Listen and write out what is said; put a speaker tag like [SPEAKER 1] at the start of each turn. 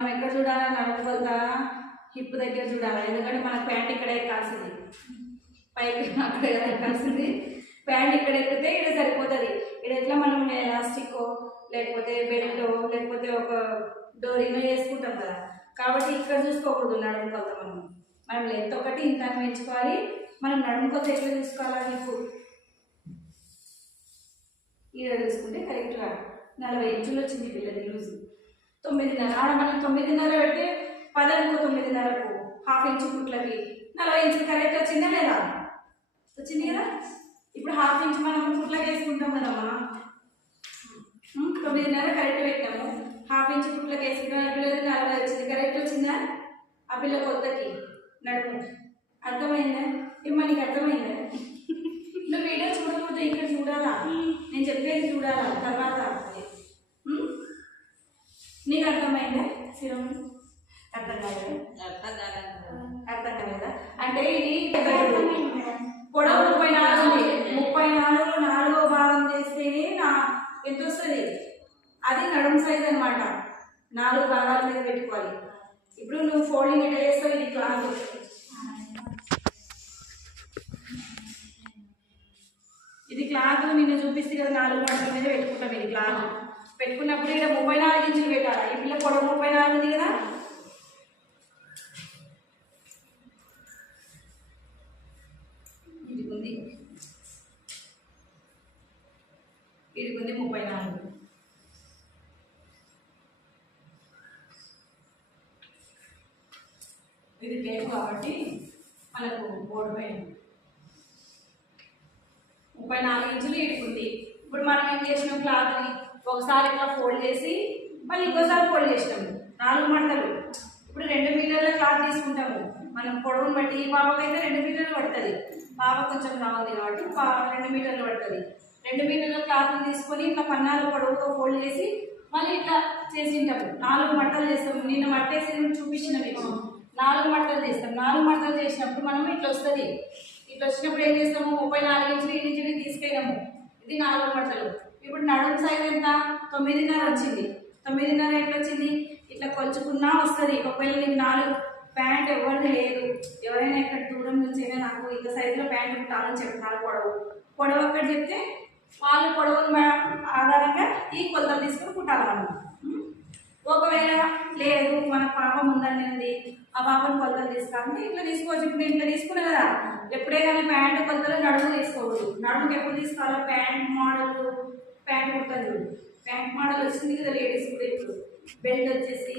[SPEAKER 1] మనం ఎక్కడ చూడాలా నడుపుకొలత హిప్ దగ్గర చూడాలి. ఎందుకంటే మన ప్యాంట్ ఇక్కడ ఎక్కాల్సింది. పైకి అక్కడ ఎక్కాల్సింది. ప్యాంట్ ఇక్కడ ఎక్కితే ఇక్కడ సరిపోతుంది. ఇక్కడ ఎట్లా మనం ఎలాస్టిక్ లేకపోతే బెల్ట్ లేకపోతే ఒక డోరీనో వేసుకుంటాం కదా. కాబట్టి ఇక్కడ చూసుకోకూడదు నడుము కొలత మనం. మనం లెంత్ ఒకటి ఇంత పెంచుకోవాలి. మనం నడుము కొలత ఎట్లా చూసుకోవాలా మీకు ఇక్కడ చూసుకుంటే కరెక్ట్గా నలభై ఇంచులు వచ్చింది పిల్లది లూజు తొమ్మిదిన్నర. ఆడ మనం తొమ్మిదిన్నర పెడితే అనుకో తొమ్మిదిన్నరకు. హాఫ్ ఇంచు కుట్లకి. నలభై ఇంచులు కరెక్ట్ వచ్చిందా లేదా? వచ్చింది కదా? ఇప్పుడు హాఫ్ ఇంచ్ మనం కుట్లకి వేసుకుంటాం కదమ్మా. తొమ్మిదిన్నర కరెక్ట్ పెట్టాము. హాఫ్ ఇంచ్ కుట్లకి వేసుకుంటాం. ఇప్పుడు నలభై వచ్చింది. కరెక్ట్ వచ్చిందా? ఆ పిల్ల కొత్తకి నడుము. అర్థమైందా? ఇమ్మ మనకి అర్థమైందా నువ్వు వీడియో చూడకపోతే ఇక్కడ చూడాలా నేను చెప్పేది చూడాలా తర్వాత ఉమ్? నీకు శిరం అర్థం కాలేదు
[SPEAKER 2] అర్థం కాలేదు
[SPEAKER 1] అంటే ఇది పొడవు ముప్పై నాలుగు ముప్పై నాలుగు నాలుగో భాగం చేస్తేనే నా ఎంత వస్తుంది? అది నడుము సైజ్ అనమాట నాలుగు భాగాల మీద పెట్టుకోవాలి. ఇప్పుడు నువ్వు ఫోల్డింగ్ ఎట్లా చేస్తావు? ఇది క్లాత్ ఇది క్లాత్ నిన్న చూపిస్తే కదా నాలుగు గంటల మీద పెట్టుకుంటాం. ఇది క్లాత్ పెట్టుకున్నప్పుడు ఇక్కడ ముప్పై నాలుగు ఇంచులు పెట్టాలి? ఈ పిల్ల పొడవు ముప్పై నాలుగు ఉంది కదా? ఇది ఉంది. ఇది ఉంది ముప్పై నాలుగు. ఇది పేరు కాబట్టి మనకు బోర్డు పైన ముప్పై నాలుగు ఇంచులు ఇడుకుంది ఇప్పుడు మనం ఏం చేసినాం? క్లాత్ని ఒకసారి ఇట్లా ఫోల్డ్ చేసి మళ్ళీ ఇంకోసారి ఫోల్డ్ చేసినాము. నాలుగు మంటలు. ఇప్పుడు రెండు మీటర్ల క్లాత్ తీసుకుంటాము. మనం పొడవును బట్టి ఈ పాపకైతే రెండు మీటర్లు పడుతుంది. పాప కొంచెం రావాలి కాబట్టి పా రెండు మీటర్లు పడుతుంది. రెండు మీటర్ల క్లాత్ తీసుకొని ఇట్లా పన్నాలు పొడవుతో ఫోల్డ్ చేసి మళ్ళీ ఇట్లా చేసింటాము. నాలుగు మట్టలు చేస్తాము. నిన్న మట్టేసి చూపించిన మీకు. నాలుగు మట్టలు చేస్తాం. నాలుగు మట్టలు చేసినప్పుడు మనం ఇట్లా వస్తుంది. ఇట్లా వచ్చినప్పుడు ఏం చేస్తాము? ముప్పై నాలుగు ఇంచులు ఈ ఇంచులు తీసుకెళ్ళాము. ఇది నాలుగు మట్టలు ఇప్పుడు నడుము సైజ్ ఎంత? తొమ్మిదిన్నర వచ్చింది. తొమ్మిదిన్నర ఎట్లా వచ్చింది? ఇట్లా కొలుచుకున్నా వస్తుంది. ఒకవేళ నీకు నాలుగు ప్యాంట్ ఎవరిది లేదు. ఎవరైనా ఇక్కడ దూరం నుంచి అయినా నాకు ఇంత సైజులో ప్యాంట్ కుట్టాలని చెప్తున్నారు పొడవు. పొడవు అక్కడ చెప్తే వాళ్ళు పొడవును ఆధారంగా ఈ కొలతలు తీసుకొని కుట్టాలన్నమాట. ఒకవేళ లేదు మన పాప ముందరనే ఉంది ఆ పాపను కొలతలు తీసుకోవాలంటే ఇట్లా తీసుకోవచ్చు. ఇప్పుడు ఇట్లా తీసుకున్నా కదా. ఎప్పుడే కానీ ప్యాంట్ కొలతలు నడుము తీసుకోవచ్చు నడుముకి ఎప్పుడు తీసుకోవాలో? ప్యాంట్ మోడల్ ప్యాంట్ కుడతాను చూడు. ప్యాంట్ మోడల్ వచ్చింది కదా లేడీస్ కూడా ఇప్పుడు. బెల్ట్ వచ్చేసి.